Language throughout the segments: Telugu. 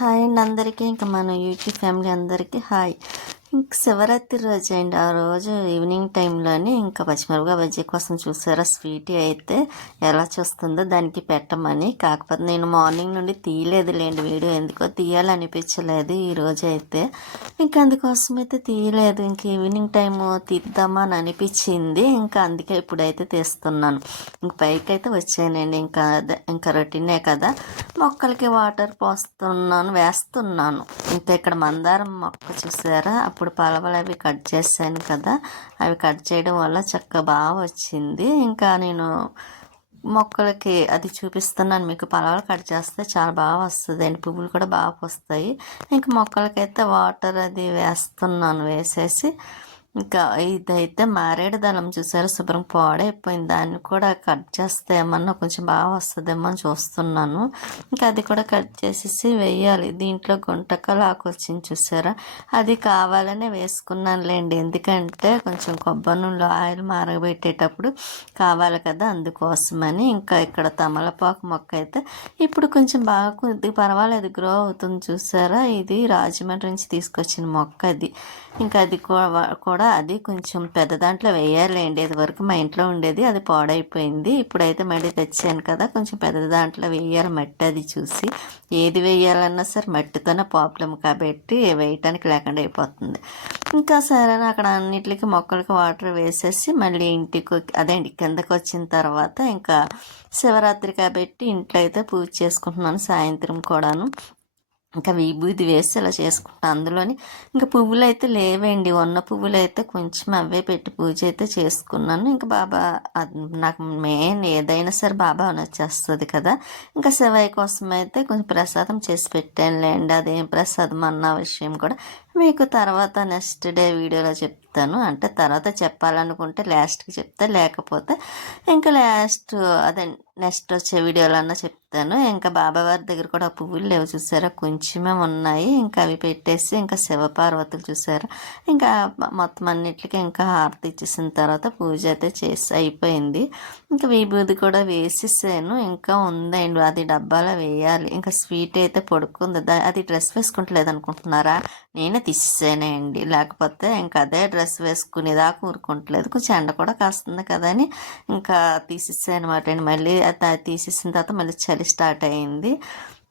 హాయ్ అండి అందరికీ. ఇంకా మన యూట్యూబ్ ఫ్యామిలీ అందరికీ హాయ్. ఇంక శివరాత్రి రోజు అండి. ఆ రోజు ఈవినింగ్ టైంలోని ఇంకా పచ్చిమిరపకాయ బజ్జీ కోసం చూసారా, స్వీటీ అయితే ఎలా చూస్తుందో దానికి పెట్టమని. కాకపోతే నేను మార్నింగ్ నుండి తీయలేదులేండి వీడియో, ఎందుకో తీయాలనిపించలేదు ఈరోజు అయితే. ఇంకా అందుకోసం అయితే తీయలేదు. ఇంక ఈవినింగ్ టైము తీద్దామా అని అనిపించింది. ఇంకా అందుకే ఇప్పుడైతే తీస్తున్నాను. ఇంక పైకి అయితే వచ్చానండి. ఇంకా రొటీనే కదా, మొక్కలకి వాటర్ వేస్తున్నాను. ఇంకా ఇక్కడ మందారం మొక్క చూసారా, అప్పుడు పలవలు అవి కట్ చేశాను కదా, అవి కట్ చేయడం వల్ల చక్కగా బాగా వచ్చింది. ఇంకా నేను మొక్కలకి అది చూపిస్తున్నాను మీకు. పలవలు కట్ చేస్తే చాలా బాగా వస్తుంది అండి, పువ్వులు కూడా బాగా వస్తాయి. ఇంకా మొక్కలకైతే వాటర్ అది వేసేసి ఇంకా ఇదైతే మారేడు దళం చూసారు, శుభ్రం పాడైపోయింది. దాన్ని కూడా కట్ చేస్తే ఏమన్నా కొంచెం బాగా వస్తుందేమో అని చూస్తున్నాను. ఇంకా అది కూడా కట్ చేసేసి వేయాలి. దీంట్లో గుంటకలు ఆకు వచ్చింది చూసారా, అది కావాలనే వేసుకున్నానులేండి. ఎందుకంటే కొంచెం కొబ్బరి నూనెలో ఆయిల్ మరగబెట్టేటప్పుడు కావాలి కదా, అందుకోసమని. ఇంకా ఇక్కడ తమలపాకు మొక్క అయితే ఇప్పుడు కొంచెం బాగా కొద్దిగా పర్వాలేదు, గ్రో అవుతుంది చూసారా. ఇది రాజమండ్రి నుంచి తీసుకొచ్చిన మొక్క అది. ఇంకా అది కూడా అది కొంచెం పెద్ద దాంట్లో వేయాలండి. ఇది వరకు మా ఇంట్లో ఉండేది, అది పాడైపోయింది. ఇప్పుడైతే మళ్ళీ తెచ్చాను కదా, కొంచెం పెద్ద దాంట్లో వేయాలి. మట్టి అది చూసి ఏది వేయాలన్నా సరే మట్టితోనే ప్రాబ్లం కాబట్టి వేయటానికి లేకుండా అయిపోతుంది. ఇంకా సరే అక్కడ అన్నిటికీ మొక్కలకి వాటర్ వేసేసి మళ్ళీ ఇంటికి కిందకి వచ్చిన తర్వాత ఇంకా శివరాత్రి కాబట్టి ఇంట్లో అయితే పూజ చేసుకుంటున్నాను సాయంత్రం కూడాను. ఇంకా విభూది వేసి ఇలా చేసుకుంటాను. అందులోని ఇంకా పువ్వులు అయితే లేవండి, ఉన్న పువ్వులు అయితే కొంచెం అవే పెట్టి పూజ అయితే చేసుకున్నాను. ఇంకా బాబా నాకు మెయిన్ ఏదైనా సరే బాబా వచ్చేస్తుంది కదా. ఇంకా శివయ్య కోసం అయితే కొంచెం ప్రసాదం చేసి పెట్టానులేండి. అదేం ప్రసాదం అన్న విషయం కూడా మీకు తర్వాత నెక్స్ట్ డే వీడియోలో చెప్తాను. అంటే తర్వాత చెప్పాలనుకుంటే లాస్ట్కి చెప్తా, లేకపోతే ఇంకా నెక్స్ట్ వచ్చే వీడియోలన్నా చెప్తాను. ఇంకా బాబావారి దగ్గర కూడా పువ్వులు లేవు చూసారా, కొంచెమే ఉన్నాయి. ఇంకా అవి పెట్టేసి ఇంకా శివపార్వతులు చూసారా, ఇంకా మొత్తం అన్నిటికీ ఇంకా హారతి ఇచ్చేసిన తర్వాత పూజ అయితే చేసి అయిపోయింది. ఇంకా విభూది కూడా వేసేసాను. ఇంకా ఉందండి, అది డబ్బాలో వేయాలి. ఇంకా స్వీట్ అయితే పడుకుంది, అది డ్రెస్ వేసుకుంటలేదు అనుకుంటున్నారా, నేనే తీసేసానండి. లేకపోతే ఇంకా అదే డ్రెస్ వేసుకునేదాకా ఊరుకుంటలేదు. కొంచెం ఎండ కూడా కాస్తుంది కదా అని ఇంకా తీసేసాను అనమాట అండి. మళ్ళీ తీసేసిన తర్వాత మళ్ళీ చలి స్టార్ట్ అయింది.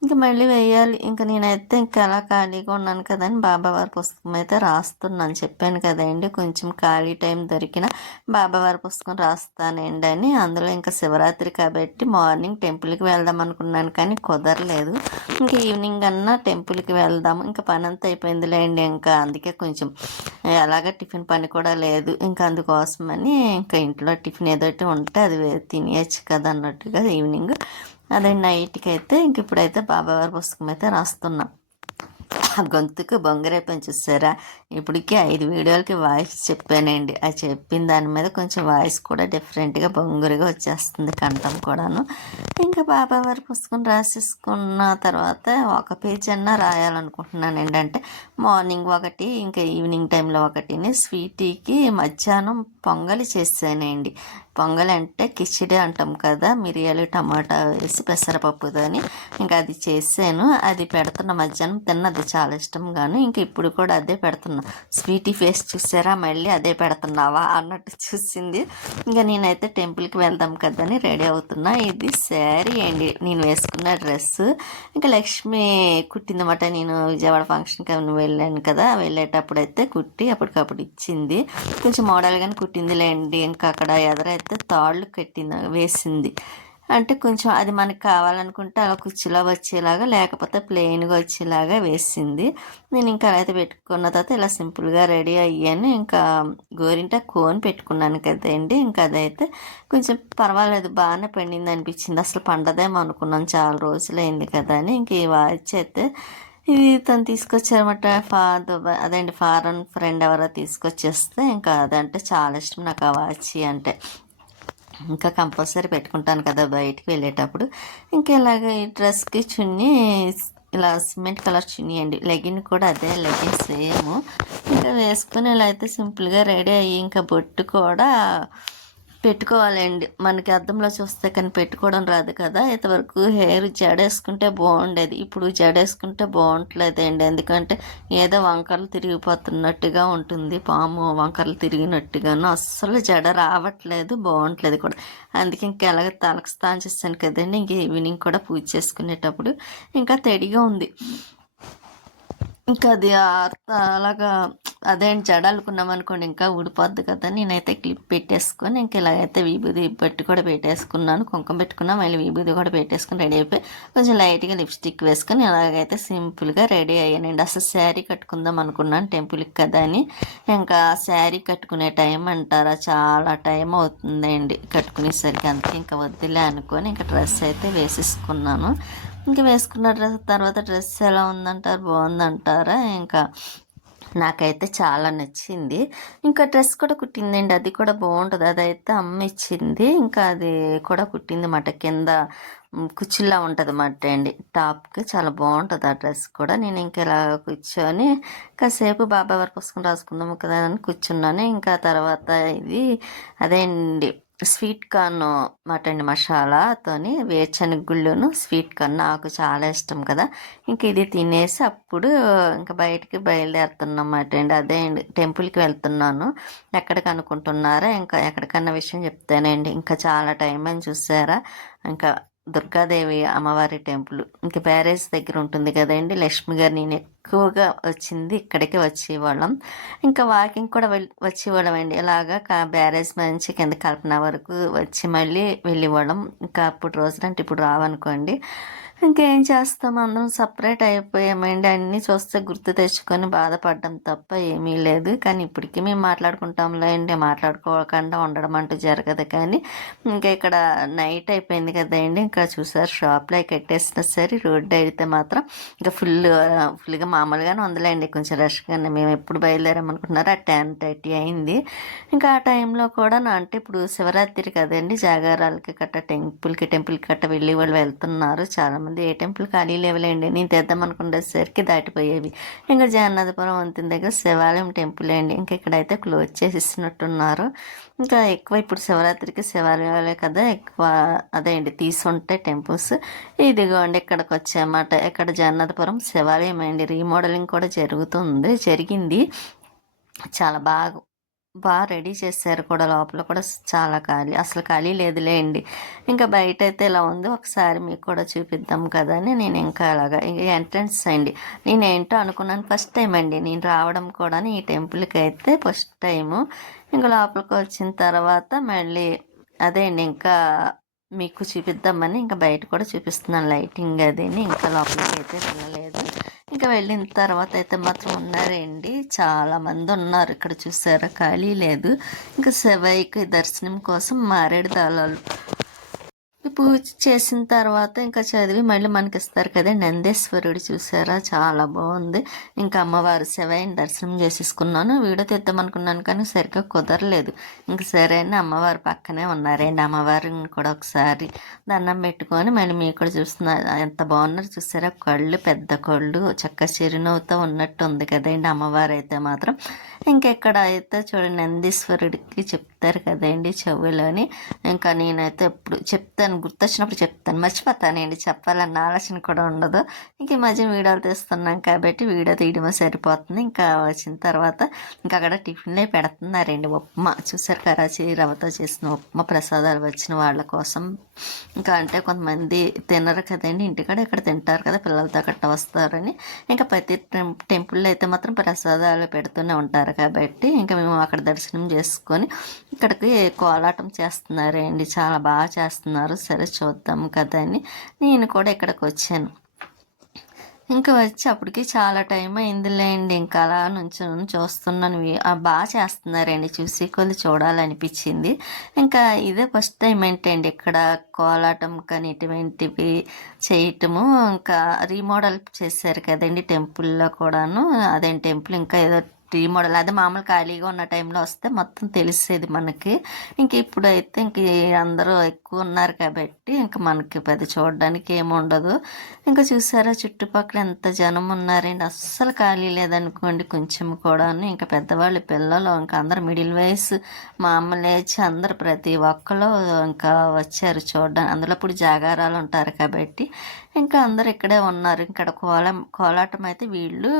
ఇంకా మళ్ళీ వేయాలి. ఇంకా నేనైతే ఇంకా అలా ఖాళీగా ఉన్నాను కదని బాబావారి పుస్తకం అయితే రాస్తున్నాను. చెప్పాను కదండి, కొంచెం ఖాళీ టైం దొరికిన బాబావారి పుస్తకం రాస్తానండి అని. అందులో ఇంకా శివరాత్రి కాబట్టి మార్నింగ్ టెంపుల్కి వెళ్దాం అనుకున్నాను కానీ కుదరలేదు. ఇంకా ఈవినింగ్ అన్నా టెంపుల్కి వెళ్దాము. ఇంకా పని అంతా అయిపోయిందిలేండి. ఇంకా అందుకే కొంచెం అలాగే టిఫిన్ పని కూడా లేదు. ఇంకా అందుకోసమని ఇంకా ఇంట్లో టిఫిన్ ఏదైతే ఉంటే అది తినేయచ్చు కదా అన్నట్టుగా ఈవినింగ్ అదే నైట్కి అయితే ఇంక ఇప్పుడైతే బాబావారి పుస్తకం అయితే రాస్తున్నాం. గొంతుకు బొంగరైపోయి చూసారా, ఇప్పటికీ 5 వీడియోలకి వాయిస్ చెప్పానండి. అది చెప్పిన దాని మీద కొంచెం వాయిస్ కూడా డిఫరెంట్గా బొంగురుగా వచ్చేస్తుంది, కంఠం కూడాను. ఇంకా బాబావారి పుస్తకం రాసేసుకున్న తర్వాత ఒక పేజ్ అన్నా రాయాలనుకుంటున్నానండి. అంటే మార్నింగ్ ఒకటి, ఇంకా ఈవినింగ్ టైంలో ఒకటిని. స్వీటీకి మధ్యాహ్నం పొంగలి చేశానండి. పొంగల్ అంటే కిచిడి అంటాం కదా, మిరియాలు టమాటా వేసి పెసరపప్పుతోని. ఇంకా అది చేసాను, అది పెడుతున్న. మధ్యాహ్నం తిన్నది చాలా ఇష్టంగాను. ఇంకా ఇప్పుడు కూడా అదే పెడుతున్నా. స్వీటీ ఫేస్ చూసారా, మళ్ళీ అదే పెడుతున్నావా అన్నట్టు చూసింది. ఇంకా నేనైతే టెంపుల్కి వెళ్దాం కదా అని రెడీ అవుతున్నా. ఇది శారీ అండి, నేను వేసుకున్న డ్రెస్. ఇంకా లక్ష్మి కుట్టిందన్నమాట. నేను విజయవాడ ఫంక్షన్కి వెళ్ళాను కదా, వెళ్ళేటప్పుడు అయితే కుట్టి అప్పటికప్పుడు ఇచ్చింది. కొంచెం మోడల్గానే కుట్టిందిలేండి. ఇంకా అక్కడ ఎదరైతే తాళ్ళు వేసింది. అంటే కొంచెం అది మనకు కావాలనుకుంటే అలా కుర్చీలో వచ్చేలాగా, లేకపోతే ప్లెయిన్గా వచ్చేలాగా వేసింది. నేను ఇంకా అలా అయితే పెట్టుకున్న తర్వాత ఇలా సింపుల్గా రెడీ అయ్యాను. ఇంకా గోరింట కోన్ పెట్టుకున్నాను కదండి. ఇంకా అదైతే కొంచెం పర్వాలేదు, బాగానే పండింది అనిపించింది. అసలు పండదేమో అనుకున్నాను, చాలా రోజులైంది కదా అని. ఇంక ఈ వాచ్ అయితే ఇది తను తీసుకొచ్చారన్నమాట. అదండి ఫారెన్ ఫ్రెండ్ ఎవరో తీసుకొచ్చేస్తే ఇంకా అదంటే చాలా ఇష్టం నాకు, ఆ వాచ్ అంటే. ఇంకా కంపల్సరీ పెట్టుకుంటాను కదా బయటికి వెళ్ళేటప్పుడు. ఇంకా ఇలాగ ఈ డ్రెస్కి చున్నీ ఇలా సిమెంట్ కలర్ చున్నీ అండి. లెగిన్ కూడా అదే లెగిన్ సేమ్. ఇంకా వేసుకొని ఇలా అయితే సింపుల్గా రెడీ అయ్యి ఇంకా బొట్టు కూడా పెట్టుకోవాలండి. మనకి అద్దంలో చూస్తే కానీ పెట్టుకోవడం రాదు కదా! ఇంతవరకు హెయిర్ జడేసుకుంటే బాగుండేది. ఇప్పుడు జడేసుకుంటే బాగుంటలేదండి. ఎందుకంటే ఏదో వంకరలు తిరిగిపోతున్నట్టుగా ఉంటుంది. పాము వంకరలు తిరిగినట్టుగాను. అస్సలు జడ రావట్లేదు, బాగుంటలేదు కూడా. అందుకే ఇంక ఎలాగ తలకు స్నానం చేశాను కదండి, ఇంక ఈవినింగ్ కూడా పూజ చేసుకునేటప్పుడు ఇంకా తడిగా ఉంది. ఇంకా అది అలాగా అదేంటి జడ అల్లుకున్నాం అనుకోండి ఇంకా ఊడిపోద్ది కదా. నేనైతే క్లిప్ పెట్టేసుకొని ఇంక ఇలాగైతే విభూది బట్టి కూడా పెట్టేసుకున్నాను. కుంకుమ పెట్టుకున్నా, మళ్ళీ విభూది కూడా పెట్టేసుకుని రెడీ అయిపోయి కొంచెం లైట్గా లిప్స్టిక్ వేసుకొని ఇలాగైతే సింపుల్గా రెడీ అయ్యానండి. అసలు శారీ కట్టుకుందాం అనుకున్నాను టెంపుల్కి కదా అని. ఇంకా శారీ కట్టుకునే టైం అంటారా, చాలా టైం అవుతుందండి కట్టుకునేసరికి. అంతే ఇంకా వద్దులే అనుకొని ఇంకా డ్రెస్ అయితే వేసేసుకున్నాను. ఇంకా వేసుకున్న తర్వాత డ్రెస్ ఎలా ఉందంటారు, బాగుందంటారా? ఇంకా నాకైతే చాలా నచ్చింది. ఇంకా డ్రెస్ కూడా కుట్టిందండి, అది కూడా బాగుంటుంది. అదైతే అమ్మ ఇచ్చింది. ఇంకా అది కూడా కుట్టింది మాట, కింద కుచ్చిలా ఉంటుంది మాట అండి టాప్కి. చాలా బాగుంటుంది ఆ డ్రెస్ కూడా. నేను ఇంకా ఇలా కూర్చొని కాసేపు బాబా వరకు వసుకుని రాసుకుందాము కదా అని కూర్చున్నాను. ఇంకా తర్వాత ఇది అదేండి స్వీట్ కార్న్ మటన్ మసాలాతోని వేరుశనగ గుళ్ళును స్వీట్ కార్న్ నాకు చాలా ఇష్టం కదా. ఇంక ఇది తినేసి అప్పుడు ఇంకా బయటికి బయలుదేరుతున్నమాట అండి. అదే అండి టెంపుల్కి వెళ్తున్నాను. ఎక్కడికి అనుకుంటున్నారా? ఇంకా ఎక్కడికన్నా విషయం చెప్తానండి. ఇంకా చాలా టైం అని చూసారా, ఇంకా దుర్గాదేవి అమ్మవారి టెంపుల్ ఇంకా బ్యారేజ్ దగ్గర ఉంటుంది కదండి. లక్ష్మి గారు నేను ఎక్కువగా వచ్చింది ఇక్కడికి వచ్చేవాళ్ళం. ఇంకా వాకింగ్ కూడా వచ్చేవాళ్ళం అండి. ఇలాగా బ్యారేజ్ మంచి కింద కల్పన వరకు వచ్చి మళ్ళీ వెళ్ళేవాళ్ళం. ఇంకా అప్పుడు రోజులంటే ఇప్పుడు రావనుకోండి. ఇంకేం చేస్తాం, అందరం సపరేట్ అయిపోయామండి. అన్నీ చూస్తే గుర్తు తెచ్చుకొని బాధపడడం తప్ప ఏమీ లేదు. కానీ ఇప్పటికీ మేము మాట్లాడుకుంటాంలే అండి, మాట్లాడుకోకుండా ఉండడం అంటూ జరగదు. కానీ ఇంకా ఇక్కడ నైట్ అయిపోయింది కదండి. ఇంకా చూసారు షాప్లో కట్టేసినా సరే రోడ్డు అయితే మాత్రం ఇంకా ఫుల్గా మామూలుగానే ఉందిలేండి, కొంచెం రష్గానే. మేము ఎప్పుడు బయలుదేరామనుకుంటున్నారో 10:30 అయింది. ఇంకా ఆ టైంలో కూడా అంటే ఇప్పుడు శివరాత్రి కదండి, జాగారాలకి టెంపుల్కి కట్ట వెళ్ళి వాళ్ళు వెళ్తున్నారు చాలామంది. ఏ టెంపుల్ ఖాళీ లేవులేండి. నేను తెద్దాం అనుకునేసరికి దాటిపోయేవి. ఇంకా జగన్నాథపురం వంతెన దగ్గర శివాలయం టెంపుల్ అండి. ఇంకా ఇక్కడైతే క్లోజ్ చేసిస్తున్నట్టున్నారు. ఇంకా ఎక్కువ ఇప్పుడు శివరాత్రికి శివాలయాలే కదా ఎక్కువ, అదే అండి తీసుంటాయి టెంపుల్స్. ఇదిగోండి ఇక్కడికి వచ్చామాట. ఇక్కడ జగన్నాథపురం శివాలయం అండి, రీమోడలింగ్ కూడా జరిగింది. చాలా బాగా రెడీ చేశారు కూడా. లోపల కూడా చాలా అసలు ఖాళీ లేదులేండి. ఇంకా బయట అయితే ఇలా ఉంది, ఒకసారి మీకు కూడా చూపిద్దాం కదా అని నేను ఇంకా అలాగా ఎంట్రన్స్ అండి. నేనేంటో అనుకున్నాను, ఫస్ట్ టైం అండి నేను రావడం కూడా ఈ టెంపుల్కి అయితే ఫస్ట్ టైము. ఇంకా లోపలికి వచ్చిన తర్వాత మళ్ళీ అదే అండి ఇంకా మీకు చూపిద్దామని ఇంకా బయట కూడా చూపిస్తున్నాను లైటింగ్ అదేని. ఇంకా లోపలికి అయితే వెళ్ళలేదు. ఇంకా వెళ్ళిన తర్వాత అయితే మాత్రం ఉన్నారండి, చాలామంది ఉన్నారు ఇక్కడ చూసారా, ఖాళీ లేదు. ఇంకా శివయ్యకి దర్శనం కోసం మారేడు దళాలు పూజ చేసిన తర్వాత ఇంకా చదివి మళ్ళీ మనకి ఇస్తారు కదా నందేశ్వరుడు, చూసారా చాలా బాగుంది. ఇంకా అమ్మవారు శివయ్యని దర్శనం చేసేసుకున్నాను. వీడియో తీద్దామనుకున్నాను కానీ సరిగ్గా కుదరలేదు. ఇంక సరైన అమ్మవారు పక్కనే ఉన్నారండి. అమ్మవారిని కూడా ఒకసారి దండం పెట్టుకొని మళ్ళీ మీకు కూడా చూస్తున్నారు ఎంత బాగున్నారు చూసారా. కళ్ళు పెద్ద కళ్ళు, చక్క చిరునవ్వుతో ఉన్నట్టు ఉంది కదండి అమ్మవారు అయితే మాత్రం. ఇంకెక్కడ అయితే చూడండి నందీశ్వరుడికి చెప్తారు కదండి చెవులని. ఇంకా నేనైతే ఎప్పుడు చెప్తాను, గుర్తొచ్చినప్పుడు చెప్తాను, మర్చిపోతానండి, చెప్పాలన్న ఆలోచన కూడా ఉండదు. ఇంక ఈ మధ్య వీడియోలు తీస్తున్నాం కాబట్టి వీడియో తీయడమే సరిపోతుంది. ఇంకా వచ్చిన తర్వాత ఇంకా అక్కడ టిఫిన్లే పెడుతున్నారండి. ఉప్మా చూసారు, కరాచీ రవ్వతో చేసిన ఉప్మా ప్రసాదాలు వచ్చిన వాళ్ళ కోసం. ఇంకా అంటే కొంతమంది తినరు కదండి, ఇంటికాడ ఇక్కడ తింటారు కదా, పిల్లలతో గట్ట వస్తారని. ఇంకా ప్రతి టెంపుల్లో అయితే మాత్రం ప్రసాదాలు పెడుతూనే ఉంటారు కాబట్టి ఇంకా మేము అక్కడ దర్శనం చేసుకొని ఇక్కడికి కోలాటం చేస్తున్నారండి, చాలా బాగా చేస్తున్నారు. సరే చూద్దాం కదా అని నేను కూడా ఇక్కడికి వచ్చాను. ఇంకా వచ్చి అప్పటికి చాలా టైం అయిందిలేండి. ఇంకా అలా నుంచి చూస్తున్నాను, బాగా చేస్తున్నారండి, చూసి కొద్ది చూడాలనిపించింది. ఇంకా ఇదే ఫస్ట్ టైం ఏంటండి ఇక్కడ కోలాటం కానీ ఇటువంటివి చేయటము. ఇంకా రీమోడల్ చేశారు కదండి టెంపుల్లో కూడాను. అదేం టెంపుల్ ఇంకా ఏదో మోడల్ అదే మామూలు ఖాళీగా ఉన్న టైంలో వస్తే మొత్తం తెలిసేది మనకి. ఇంక ఇప్పుడైతే ఇంక అందరూ ఎక్కువ ఉన్నారు కాబట్టి ఇంక మనకి పెద్ద చూడడానికి ఏముండదు. ఇంకా చూసారా చుట్టుపక్కల ఎంత జనం ఉన్నారండి, అస్సలు ఖాళీ లేదనుకోండి కొంచెం కూడాను. ఇంకా పెద్దవాళ్ళు పిల్లలు ఇంకా అందరు మిడిల్ వయసు మా అమ్మ లేచి అందరు ప్రతి ఒక్కరు ఇంకా వచ్చారు చూడడానికి. అందులో ఇప్పుడు జాగారాలు ఉంటారు కాబట్టి ఇంకా అందరు ఇక్కడే ఉన్నారు. ఇక్కడ కోలాటం అయితే వీళ్ళు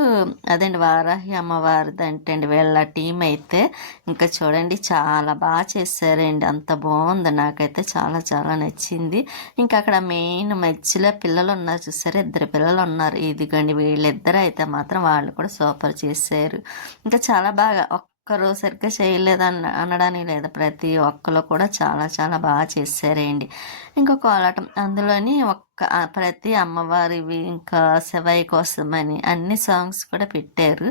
అదండి వారాహి అమ్మవారిది అంటండి వీళ్ళ టీం అయితే. ఇంకా చూడండి చాలా బాగా చేశారండి, అంత బాగుంది, నాకైతే చాలా చాలా నచ్చింది. ఇంకా అక్కడ మెయిన్ మధ్యలో పిల్లలు ఉన్నారు చూసారు, 2 పిల్లలు ఉన్నారు. ఇదిగోండి వీళ్ళిద్దరు అయితే మాత్రం వాళ్ళు కూడా సూపర్ చేశారు. ఇంకా చాలా బాగా ఒక్కరు సరిగ్గా చేయలేదు అనడానికి లేదు, ప్రతి ఒక్కరు కూడా చాలా చాలా బాగా చేశారండి. ఇంకా కోలాటం అందులోని ప్రతి అమ్మవారివి ఇంకా శివయ్య కోసమని అన్ని సాంగ్స్ కూడా పెట్టారు.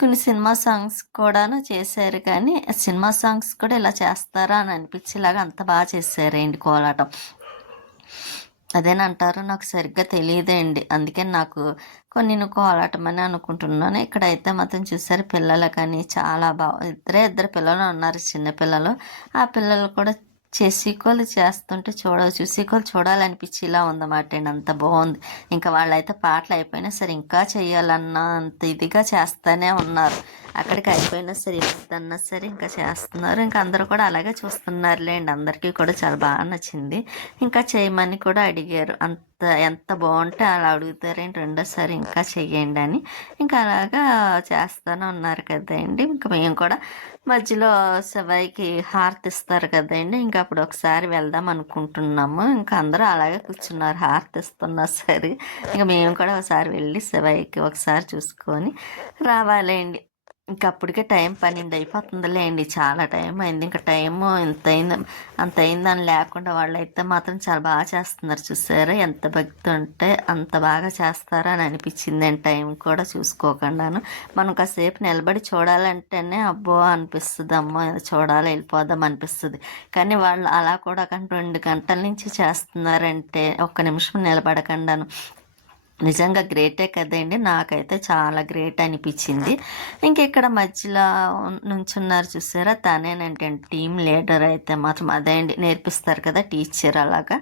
కొన్ని సినిమా సాంగ్స్ కూడాను చేశారు, కానీ సినిమా సాంగ్స్ కూడా ఇలా చేస్తారా అని అనిపించేలాగా అంత బాగా చేశారండి కోలాటం. అదేనంటారు నాకు సరిగ్గా తెలియదండి, అందుకే నాకు కొన్ని కోలాటం అని అనుకుంటున్నాను. ఇక్కడైతే మాత్రం చూసారు పిల్లలు కానీ చాలా బాగా ఇద్దరు పిల్లలు ఉన్నారు, చిన్న పిల్లలు. ఆ పిల్లలు కూడా సీక్వెల్ చేస్తుంటే సీక్వెల్ చూడాలనిపించేలా ఉందన్నమాట అండి, అంత బాగుంది. ఇంకా వాళ్ళైతే పాటలు అయిపోయినా సరే ఇంకా చేయాలన్న అంత ఇదిగా చేస్తూనే ఉన్నారు. అక్కడికి అయిపోయినా సరే ఎంతన్నా సరే ఇంకా చేస్తున్నారు. ఇంకా అందరూ కూడా అలాగే చూస్తున్నారులేండి, అందరికీ కూడా చాలా బాగా నచ్చింది. ఇంకా చేయమని కూడా అడిగారు, ఎంత బాగుంటే అలా అడుగుతారేంటి రెండోసారి ఇంకా చెయ్యండి అని. ఇంకా అలాగా చేస్తూనే ఉన్నారు కదండి. ఇంకా మేము కూడా మధ్యలో శివయ్యకి హారతి ఇస్తారు కదండి, ఇంకా అప్పుడు ఒకసారి వెళ్దాం అనుకుంటున్నాము. ఇంకా అందరూ అలాగే కూర్చున్నారు హారతి ఇస్తున్నా సరే. ఇంకా మేము కూడా ఒకసారి వెళ్ళి శివయ్యకి ఒకసారి చూసుకొని రావాలండి. ఇంక అప్పటికే టైం 12 అయిపోతుందిలేండి, చాలా టైం అయింది. ఇంకా టైము అంత అయిందని లేకుండా వాళ్ళైతే మాత్రం చాలా బాగా చేస్తున్నారు చూసారు. ఎంత భక్తి ఉంటే అంత బాగా చేస్తారా అని అనిపించింది అండి, టైం కూడా చూసుకోకుండాను. మనం కాసేపు నిలబడి చూడాలంటేనే అబ్బో అనిపిస్తుంది, అమ్మో చూడాలి వెళ్ళిపోదాం అనిపిస్తుంది. కానీ వాళ్ళు అలా కూడా 2 గంటల నుంచి చేస్తున్నారంటే ఒక్క నిమిషం నిలబడకుండాను నిజంగా గ్రేటే కదండి, నాకైతే చాలా గ్రేట్ అనిపించింది. ఇక్కడ మధ్యలో నుంచున్నారు చూసారా, తనేనంటే టీం లీడర్ అయితే మాత్రం అదే అండి నేర్పిస్తారు కదా టీచర్ అలాగా.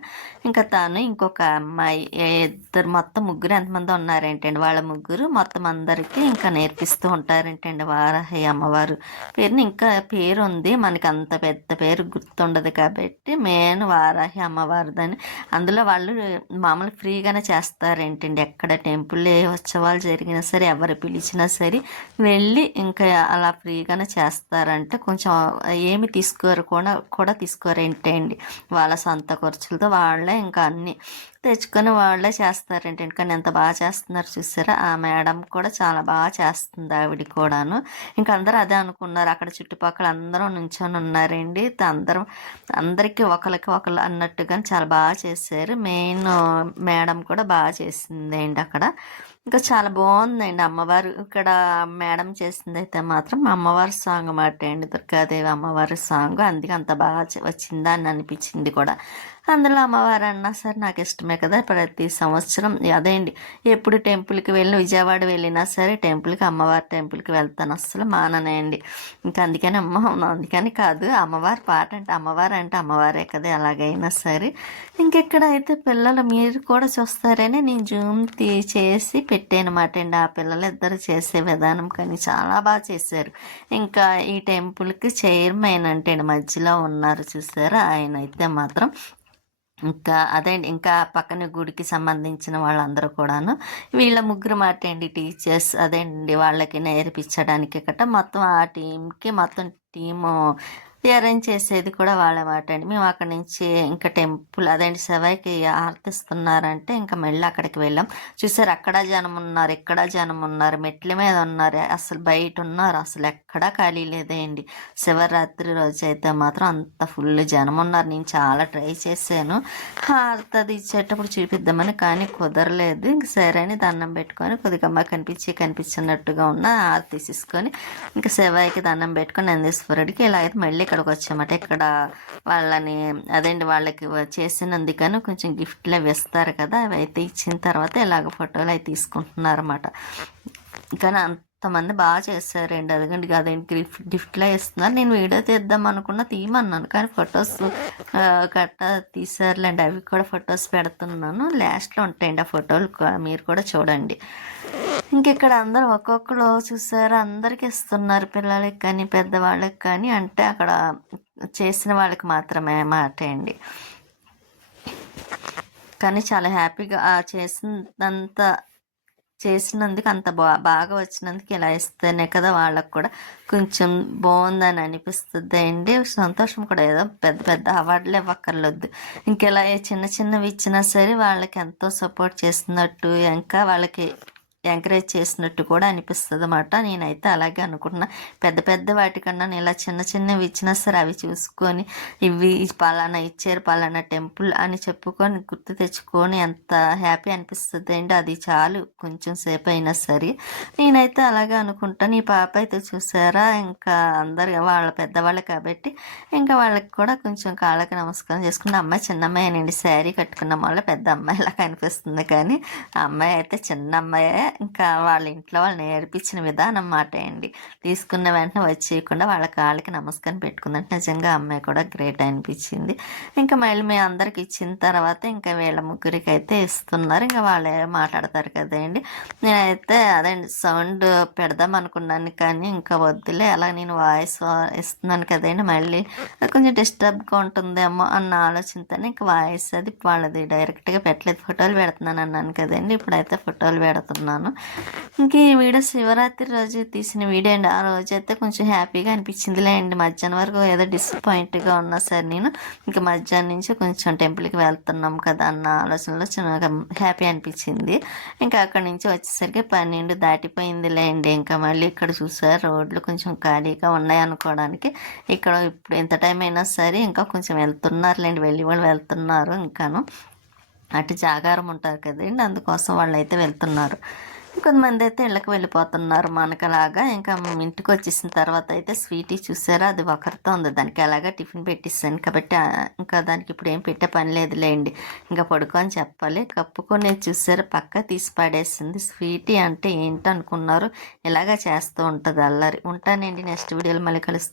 ఇంకా తను ఇంకొక అమ్మాయి ఇద్దరు మొత్తం ముగ్గురు ఎంతమంది ఉన్నారేంటండి, వాళ్ళ ముగ్గురు మొత్తం అందరికీ ఇంకా నేర్పిస్తూ ఉంటారేంటండి వారాహి అమ్మవారు పేరుని. ఇంకా పేరు ఉంది మనకి, అంత పెద్ద పేరు గుర్తుండదు కాబట్టి మెయిన్ వారాహి అమ్మవారిదని. అందులో వాళ్ళు మామూలు ఫ్రీగానే చేస్తారేంటండి, ఎక్కడ టెంపుల్ ఏ ఉత్సవాలు జరిగినా సరే ఎవరు పిలిచినా సరే వెళ్ళి ఇంకా అలా ఫ్రీగానే చేస్తారంటే. కొంచెం ఏమి తీసుకోరు కూడా తీసుకోరేంటండి, వాళ్ళ సొంత ఖర్చులతో వాళ్ళే ఇంకా అన్నీ తెచ్చుకొని వాళ్ళే చేస్తారేంటండి. కానీ ఎంత బాగా చేస్తున్నారు చూసారా, ఆ మేడం కూడా చాలా బాగా చేస్తుంది ఆవిడ కూడాను. ఇంకా అందరూ అదే అనుకున్నారు, అక్కడ చుట్టుపక్కల అందరూ నుంచొని ఉన్నారండి. అందరికీ ఒకరికి ఒకరు అన్నట్టుగా చాలా బాగా చేశారు. మెయిన్ మేడం కూడా బాగా చేసిందండి అక్కడ. ఇంకా చాలా బాగుందండి అమ్మవారు ఇక్కడ మేడం చేసింది అయితే మాత్రం అమ్మవారి సాంగ్ మాట అండి, దుర్గాదేవి అమ్మవారి సాంగ్, అందుకే అంత బాగా వచ్చిందా అని అనిపించింది కూడా. అందులో అమ్మవారు అన్నా సరే నాకు ఇష్టమే కదా, ప్రతి సంవత్సరం అదేండి ఎప్పుడు టెంపుల్కి విజయవాడ వెళ్ళినా సరే టెంపుల్కి అమ్మవారి టెంపుల్కి వెళ్తాను, అస్సలు మాననేయండి. ఇంకా అందుకని కాదు, అమ్మవారి పాట అంటే అమ్మవారే కదా ఎలాగైనా సరే. ఇంకెక్కడ అయితే పిల్లలు మీరు కూడా చూస్తారని నేను జూమ్ చేసి పెట్టానమాట అండి, ఆ పిల్లలు ఇద్దరు చేసే విధానం కానీ చాలా బాగా చేశారు. ఇంకా ఈ టెంపుల్కి చైర్మన్ అంటే మధ్యలో ఉన్నారు చూసారా, ఆయన అయితే మాత్రం ఇంకా అదేండి ఇంకా పక్కన గుడికి సంబంధించిన వాళ్ళందరూ కూడాను వీళ్ళ ముగ్గురు మాట అండి టీచర్స్, అదేండి వాళ్ళకి నేర్పించడానికి మొత్తం ఆ టీంకి మొత్తం టీము అరేంజ్ చేసేది కూడా వాళ్ళ మాట అండి. మేము అక్కడి నుంచి ఇంకా టెంపుల్ అదేంటి శివయ్యకి ఆర్తిస్తున్నారంటే ఇంకా మళ్ళీ అక్కడికి వెళ్ళాం. చూసారు అక్కడ జనం ఉన్నారు, ఇక్కడ జనం ఉన్నారు, మెట్ల మీద ఉన్నారు, అసలు బయట ఉన్నారు, అసలు ఎక్కడా ఖాళీ లేదేండి. శివరాత్రి రోజు అయితే మాత్రం అంత ఫుల్ జనం ఉన్నారు. నేను చాలా ట్రై చేశాను హారతి అది ఇచ్చేటప్పుడు చూపిద్దామని, కానీ కుదరలేదు. ఇంక సరే అని దండం పెట్టుకొని కొద్దిగా అమ్మ కనిపించినట్టుగా ఉన్న హారతి తీసేసుకొని ఇంకా శివయ్యకి దండం పెట్టుకొని నందీశ్వరుడికి ఇలా అయితే మళ్ళీ ఇక్కడికి వచ్చామట. ఇక్కడ వాళ్ళని అదేంటి వాళ్ళకి చేసినందుకని కొంచెం గిఫ్ట్లు అవి ఇస్తారు కదా, అవి అయితే ఇచ్చిన తర్వాత ఇలాగ ఫోటోలు అవి తీసుకుంటున్నారు అన్నమాట. కానీ కొంతమంది బాగా చేశారండి. అదిగోండి అదేంటి గిఫ్ట్‌లా ఇస్తున్నారు. నేను వీడియో తీద్దాం అనుకున్న తీయమన్నాను. కానీ ఫొటోస్ గట్టా తీశారులేండి. అవి కూడా ఫొటోస్ పెడుతున్నాను. లాస్ట్‌లో ఉంటాయండి ఆ ఫోటోలు మీరు కూడా చూడండి. ఇంకిక్కడ అందరూ ఒక్కొక్కరు చూసారా అందరికి ఇస్తున్నారు. పిల్లలకి కానీ, పెద్దవాళ్ళకి కానీ. అంటే అక్కడ చేసిన వాళ్ళకి మాత్రమే మాట అండి. కానీ చాలా హ్యాపీగా చేసినందుకు అంత బాగా వచ్చినందుకు ఇలా ఇస్తేనే కదా వాళ్ళకు కూడా కొంచెం బాగుందని అనిపిస్తుంది అండి. సంతోషం కూడా ఏదో పెద్ద పెద్ద అవార్డులు ఇవ్వక్కర్లేదు. ఇంకెలా చిన్న చిన్నవి ఇచ్చినా సరే వాళ్ళకి ఎంతో సపోర్ట్ చేస్తున్నట్టు ఇంకా వాళ్ళకి ఎంకరేజ్ చేసినట్టు కూడా అనిపిస్తుంది అన్నమాట. నేనైతే అలాగే అనుకుంటున్నా. పెద్ద పెద్ద వాటికన్నా ఇలా చిన్న చిన్నవి ఇచ్చినా సరే అవి చూసుకొని ఇవి పలానా ఇచ్చారు పలానా టెంపుల్ అని చెప్పుకొని గుర్తు తెచ్చుకొని ఎంత హ్యాపీ అనిపిస్తుంది అండి. అది చాలు కొంచెం సేపు అయినా సరే. నేనైతే అలాగే అనుకుంటాను. ఈ పాప అయితే చూసారా ఇంకా అందరు వాళ్ళ పెద్దవాళ్ళు కాబట్టి ఇంకా వాళ్ళకి కూడా కొంచెం కాళ్ళకి నమస్కారం చేసుకున్న అమ్మాయి చిన్న అమ్మాయినండి. శారీ కట్టుకున్న వల్ల పెద్ద అమ్మాయిలా కనిపిస్తుంది కానీ ఆ అమ్మాయి అయితే చిన్న అమ్మాయే. ఇంకా వాళ్ళ ఇంట్లో వాళ్ళు నేర్పించిన విధానం మాట అండి. తీసుకున్న వెంటనే వచ్చేయకుండా వాళ్ళ కాళ్ళకి నమస్కారం పెట్టుకుందంటే నిజంగా అమ్మాయి కూడా గ్రేట్ అనిపించింది. ఇంకా మళ్ళీ మేము అందరికి ఇచ్చిన తర్వాత ఇంకా వీళ్ళ ముగ్గురికి అయితే ఇస్తున్నారు. ఇంకా వాళ్ళే మాట్లాడతారు కదండి. నేనైతే అదే సౌండ్ పెడదాం అనుకున్నాను కానీ ఇంకా వద్దులే అలా నేను వాయిస్ ఇస్తున్నాను కదండి మళ్ళీ కొంచెం డిస్టర్బ్గా ఉంటుందేమో అన్న ఆలోచనతోనే ఇంకా వాయిస్ అది వాళ్ళది డైరెక్ట్గా పెట్టలేదు. ఫోటోలు పెడుతున్నాను అన్నాను కదండి. ఇప్పుడైతే ఫోటోలు పెడుతున్నాను. ఇంక ఈ వీడియో శివరాత్రి రోజు తీసిన వీడియో అండి. ఆ రోజు అయితే కొంచెం హ్యాపీగా అనిపించిందిలే అండి. మధ్యాహ్నం వరకు ఏదో డిసప్పాయింట్గా ఉన్నా సరే నేను ఇంకా మధ్యాహ్నం నుంచి కొంచెం టెంపుల్కి వెళ్తున్నాం కదా అన్న ఆలోచనలో చిన్నగా హ్యాపీ అనిపించింది. ఇంకా అక్కడి నుంచి వచ్చేసరికి 12 దాటిపోయిందిలే అండి. ఇంకా మళ్ళీ ఇక్కడ చూసారు రోడ్లు కొంచెం ఖాళీగా ఉన్నాయి అనుకోవడానికి ఇక్కడ ఇప్పుడు ఎంత టైం అయినా సరే ఇంకా కొంచెం వెళ్తున్నారులేండి. వెళ్ళి వాళ్ళు వెళ్తున్నారు. ఇంకాను అటు జాగారం ఉంటారు కదండి అందుకోసం వాళ్ళు అయితే వెళ్తున్నారు. కొంతమంది అయితే ఇళ్ళకి వెళ్ళిపోతున్నారు మనకలాగా. ఇంకా ఇంటికి వచ్చేసిన తర్వాత అయితే స్వీటీ చూసారా అది ఒకరితో ఉంది. దానికి అలాగా టిఫిన్ పెట్టిస్తాను కాబట్టి ఇంకా దానికి ఇప్పుడు ఏం పెట్టే పని లేదులేండి. ఇంకా పడుకొని చెప్పాలి. కప్పుకొని చూసారా పక్క తీసి పడేసింది. స్వీటీ అంటే ఏంటనుకున్నారు ఇలాగా చేస్తూ ఉంటుంది అల్లరి. ఉంటానండి నెక్స్ట్ వీడియోలో మళ్ళీ కలుస్తాను.